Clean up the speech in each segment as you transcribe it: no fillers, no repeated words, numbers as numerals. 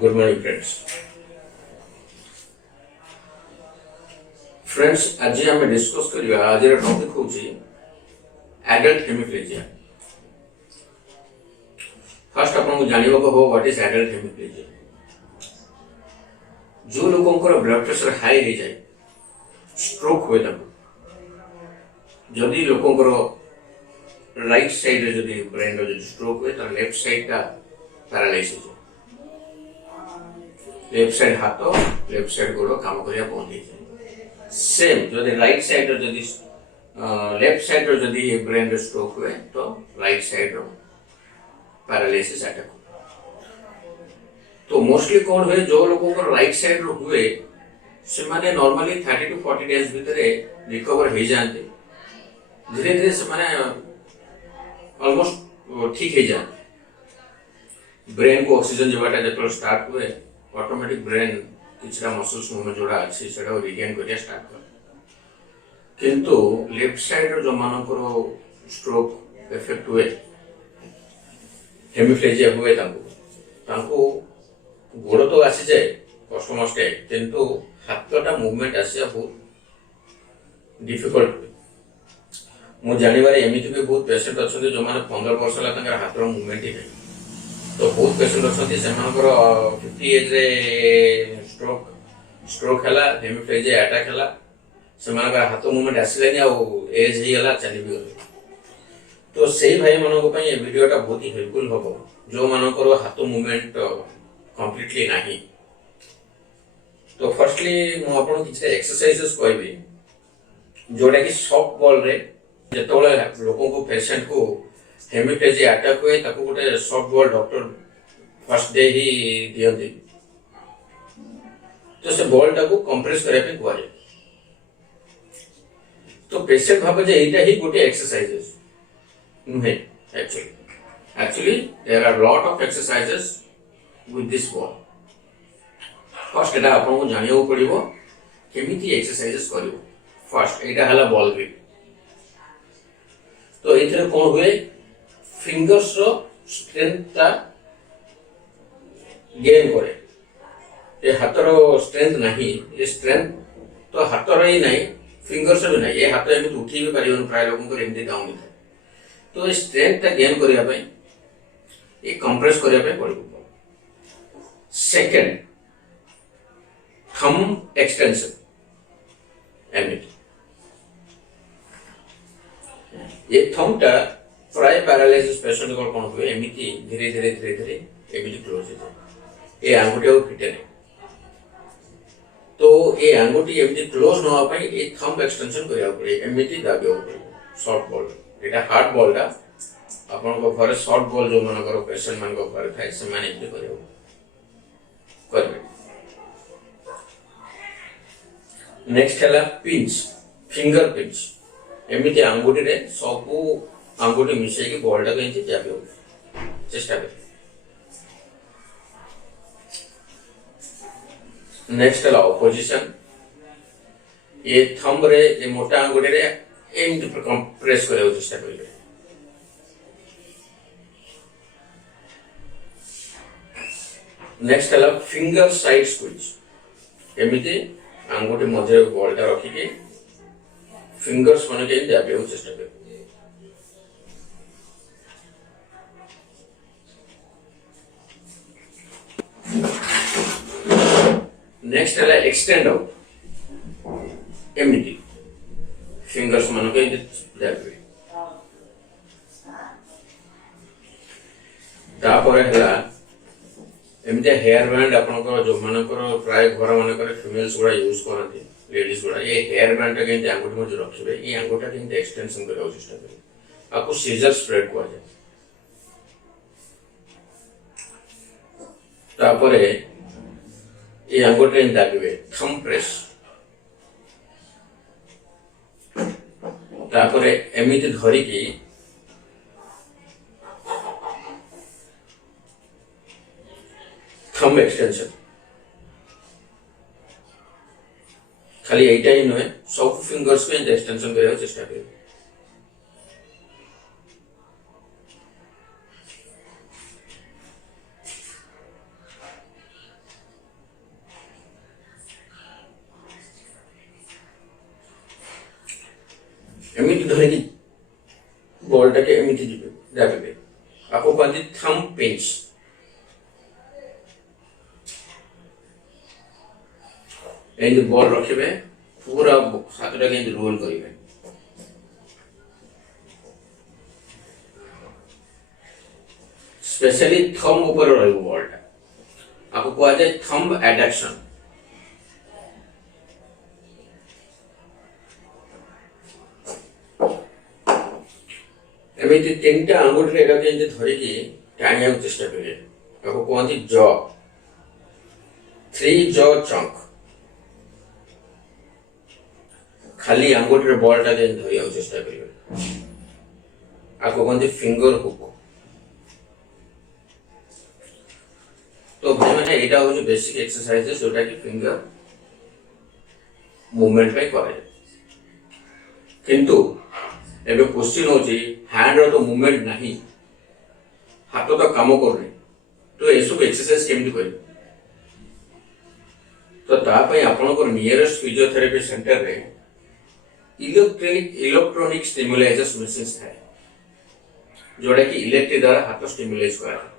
Good morning, friends. आज आम discuss करवा आज टॉपिक हूँ एडल्ट हेमिप्लेजिया। फर्स्ट आपको जानवा को हो व्हाट इज एडल्ट हेमिप्लेजिया। जो लोगों ब्लड प्रेशर हाई हो जाए, स्ट्रोक हुए, जदि लोगों राइट साइड जदि ब्रेन रो स्ट्रोक हुए तो लेफ्ट साइड का पैरालाइज हो, लेफ्ट साइड हाथ लेफ्ट साइड गोड़ काम करिया बंद हो जाए। सेम जदि राइट साइड जदि लेफ्ट साइड जदि ब्रेन रो स्ट्रोक हुए तो राइट साइड रो पैरालिसिस अटैक हो। तो मोस्टली कौन हुए, जो लोगों को राइट साइड रो हुए से माने नॉर्मली 30 to 40 डेज भीतर रिकवर हो जाते, धीरे धीरे से माने ऑलमोस्ट ठीक हो जाते। ब्रेन को ऑक्सीजन जबाटा जब स्टार्ट हुए ऑटोमेटिक ब्रेन किछड़ा मसल्स में जोड़ा अच्छी से रिगेन करिया स्टार्ट कर। किंतु लेफ्ट साइड रो जो मानकर स्ट्रोक इफेक्ट हुए, हेमिप्लेजिया हुए, तांको गोड़ तो आसी जाए कष्ट मष्टे, किंतु हाथटा मूवमेंट आसिया बहुत डिफिकल्ट हुए। मु जानिबारे एमिति भी बहुत पेशेंट अच्छे जो मैंने 15 वर्ष है हाथ मूवमेंट ही नहीं। तो बहुत पेशेंट अच्छे से 50 एज रे स्ट्रोक है, हेमिप्लेजिया अटैक है, से हाथ मूवमेंट आसलानी एज ही चली भी गले। तो से भाई मानक वीडियोटा बहुत ही हेल्पफुल हम, जो मानकर हाथ मूवमेंट कंप्लीटली नहीं। तो फर्स्टली मुझे किसी एक्सरसाइजेस कहबी जोटा कि सॉफ्ट बॉल रे जिते लोगों को पेशेंट को हेमिप्लेजिया अटैक हुए गोटे soft ball doctor first day ही दियंती। तो से बॉल टा को कंप्रेस करने को कहुए। तो पेशेंट भावे एटा ही गोटे एक्सरसाइजेस नुहे। Actually there are lot of exercises with this ball. First एटा आपको जानिया पड़ो केमिति एक्सरसाइजेस करिवो। फर्स्ट एटा हला बॉल ग्रिप। तो एथरे कोन हुए, फिंगर्स रो स्ट्रेंथ ता गेन करे। ये हाथर स्ट्रेंथ नहीं, ये स्ट्रेंथ तो हाथर ही नहीं, फिंगर्स भी नहीं। ये हाथ एमती उठी भी पारिबन, प्राय लोगों एमती डाउन होता है। तो ये स्ट्रेंथ ता गेन करिया पे ये कंप्रेस करिया पे पड़ो। सेकंड, थंब एक्सटेंशन एमती। ये थंब टा प्राय पैरालाइसिस पेशेंट को कौन हुए एमती धीरे धीरे धीरे धीरे एमती क्लोज हो जाए। ये आंगुठी और फिटे नहीं। तो ये आंगुठी एमती क्लोज न होगा ये थंब एक्सटेंशन करिया पड़े, एमती दाबिया पड़े। शॉर्ट बॉल एटा हार्ड बॉल टा आपन को घरे शॉर्ट बॉल जो मन करो पेशेंट मन को घरे थाए से माने एमती करियो करबे। नेक्स्ट है पिंच, फिंगर पिंच। एमती आंगुठी रे सब आंगुठी मिसई के बॉल टा एमती दाबियो चेष्टा कर। नेक्स्ट है पोजिशन। ये थंब रे ये मोटा आंगुठी रे एमती प्रेस करे चेष्टा करिवे। नेक्स्ट है फिंगर साइड स्क्वीज। एमती आंगुठी मझे बॉलटा रखिके फिंगर्स मन के दाबिया चेष्टा कर। नेक्स्ट है एक्सटेंड आउट। एमती फिंगर्स मन के दाबिए। तापर है एमती हेयर बैंड आपनकर जो मानकर प्राय घर मानकर फीमेल्स गुड़ा यूज करते, लेडीज गुड़ा ये हेयर बैंड के आंगुठी मध्य रखिए। ये आंगुठा के एक्सटेंशन करने चेष्टा करें। आपको सीजर स्प्रेड कह जाए। तापर ये आंगुठी दाबिबे थंब प्रेस। तापर एमती धरिकी थंब एक्सटेंशन। खाली एटा ही नुहे सब फिंगर्स को एक्सटेंशन करने चेष्टा करें। एमिति धरिकी बॉलटा के एमिति जीवे दाबिबे आपको कहते थंब पिंच। एंड बॉल रखिबे पूरा हाथटा के रोल करिवे स्पेशली थंब ऊपर रहइबो बॉलटा आपको कहा जाए थंब एडक्शन। एमिति तीनटा आंगुठीरे एटा के धरिकी टाणिया चेष्टा करिवे आपको कहते जॉ 3 जॉ चंक। खाली आंगुठीरे बॉलटा के धरिया चेष्टा करिवे आपको कहते फिंगर हुक। तो भाई मैंने एटा हो बेसिक एक्सरसाइज जोटा कि फिंगर मूवमेंट पे करे किंतु एबे क्वेश्चन होची हैंड रो तो मूवमेंट नहीं हाथ तो काम करने तो ए सब एक्सरसाइज केमती करिवे तो ता पई आपन को नियरेस्ट फिजियोथेरेपी सेंटर रे इलेक्ट्रॉनिक स्टिमुलाइजर्स मशीन्स है जोड़ा कि इलेक्ट्रिक द्वारा हाथ स्टिमुलेट करा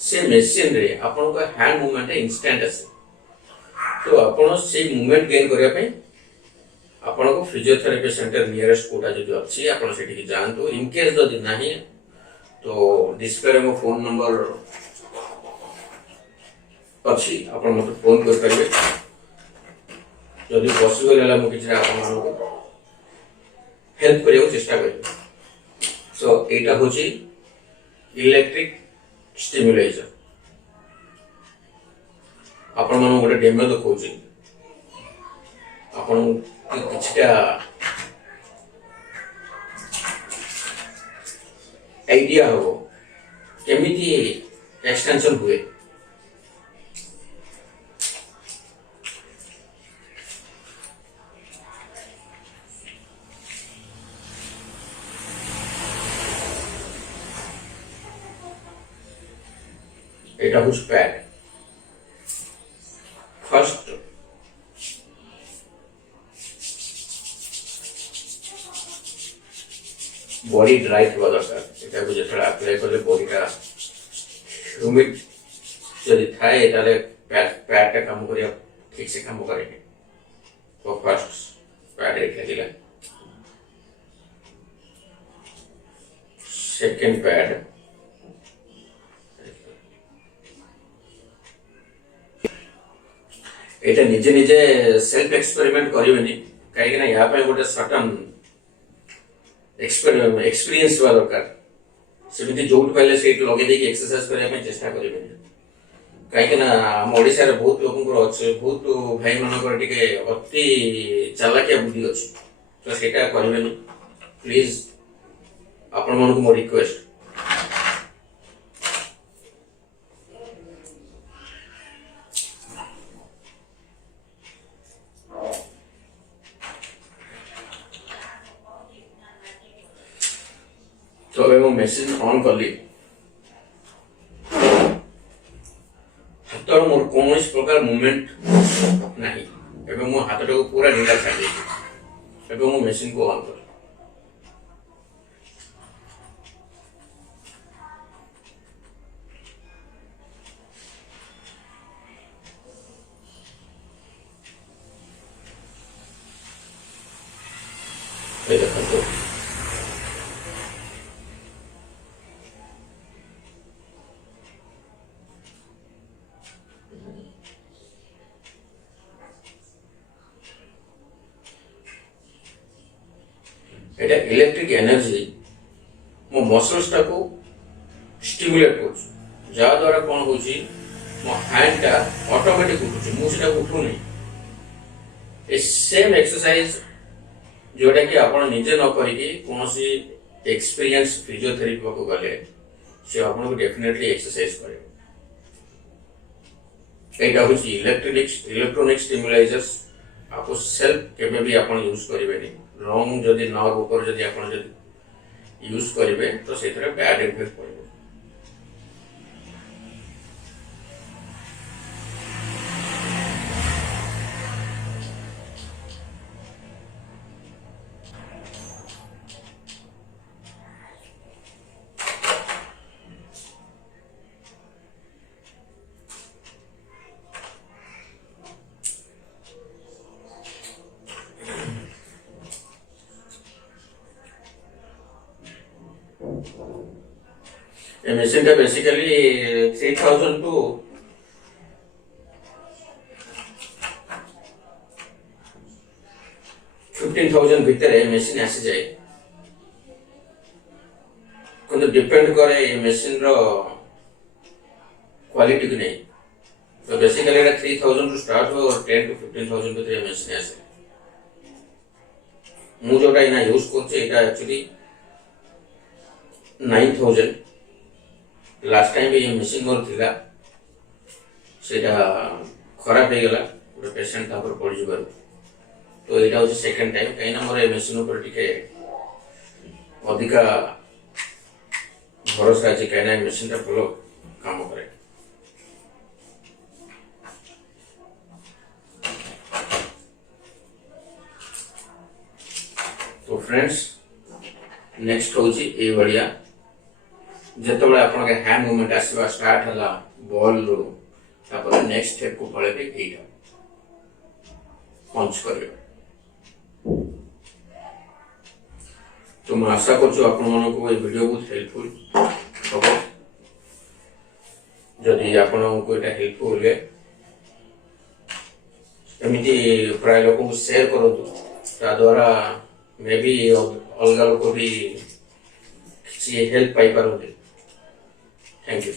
से मशीन रे आपन को हैंड मूवमेंट इंस्टेंट आसे तो आपन से मूवमेंट गेन करिया पे आपन को फिजियोथेरेपी सेंटर नियरेस्ट कोटा जो अच्छी आपन सेठी की जानतो इन केस जदि नहीं तो डिस्प्ले में फोन नंबर अच्छी आपन मते फोन कर परिबे जदि पॉसिबल होला मो किछ आपन को हेल्प करियो चेष्टा करियो। सो एटा होची इलेक्ट्रिक स्टिमुलाइजर आपन मन गोटे डेमो देखौची आपन किछटा आइडिया हो केमिति एक्सटेंशन हुए। एटा हुज पैड फर्स्ट बॉडी ड्राई थवा दरकार एटा को जेतरा अप्लाई करले बॉडीटा ह्यूमिड जदि थाए ताले पैड का काम करिया ठीक से काम करे तो फर्स्ट पैड एटा दिला सेकंड पैड एटा निजे निजे सेल्फ एक्सपेरिमेंट करिवेनी काहे ना या पे गोटे सर्टन एक्सपीरियंस हुआ दरकार सेमिति जोट पहले सेट लगे देकी एक्सरसाइज करिया पे चेष्टा करिवेनी काहे ना हम ओडिसा रे बहुत लोगन अच्छे बहुत भाई मानकर टिके अति चालाकिया बुद्धि अछि तो सेटा करिवेनी प्लीज आपण मन को मो रिक्वेस्ट। तो अबे मो मेसिन ऑन कर ली हाथ मोर कौन प्रकार मूवमेंट नहीं एबे मो हाथ को पूरा ढीला छाड़ दे एबे मो मेसिन को ऑन कर ए देखो एटा इलेक्ट्रिक एनर्जी मो मसल्स को स्टिमुलेट कर जा द्वारा कौन हो मो हैंड टा ऑटोमेटिक उठुची मु सेटा उठु नहीं ए सेम एक्सरसाइज जोटा कि आपण निजे न करिके कोनोसी एक्सपीरियंस फिजियोथेरेपी को गले से आपण को डेफिनेटली एक्सरसाइज करे एटा होची इलेक्ट्रॉनिक स्टिमुलाइजर्स आपको सेल्फ केबे भी आपण यूज करिवे नहीं रॉन्ग जदि नर्व ऊपर जदि आपण जदि यूज करिवे तो सेथरे बैड इफेक्ट पड़े। ये machine का basically 3000 to 15,000 भीतर ये machine आसी जाए किंतु डिपेंड करे ये machine रो क्वालिटी की नहीं। तो बेसिकली ये 3000 टू स्टार्ट हो और 10 to 15,000 भीतर ये machine आसे। मु जोटा इना यूज करछे एटा एक्चुअली 9,000 लास्ट टाइम ये मशीन मोर थिला सेटा खराब हो गला गोटे पेशेंट तापर पड़ जिबार तो एटा होचे सेकंड टाइम कहीं ना मोर ए मशीन ऊपर टिके अधिका भरोसा अछि कहीं ना मशीन ता भलो काम करे। तो फ्रेंड्स नेक्स्ट होची ए बढ़िया जेतबे आपन के हैंड मूवमेंट आसीबा स्टार्ट हला बॉल रो तापर नेक्स्ट स्टेप को पळेबे एटा पंच करियो। तो मैं आशा करछु आपन मन को ए वीडियो बहुत हेल्पफुल होबो। जदि आपन को एटा हेल्पफुल हे एमिति प्राय लोक को शेयर करतु ता द्वारा मे बी अलग लोक भी किसी हेल्प पाई पारते। Thank you.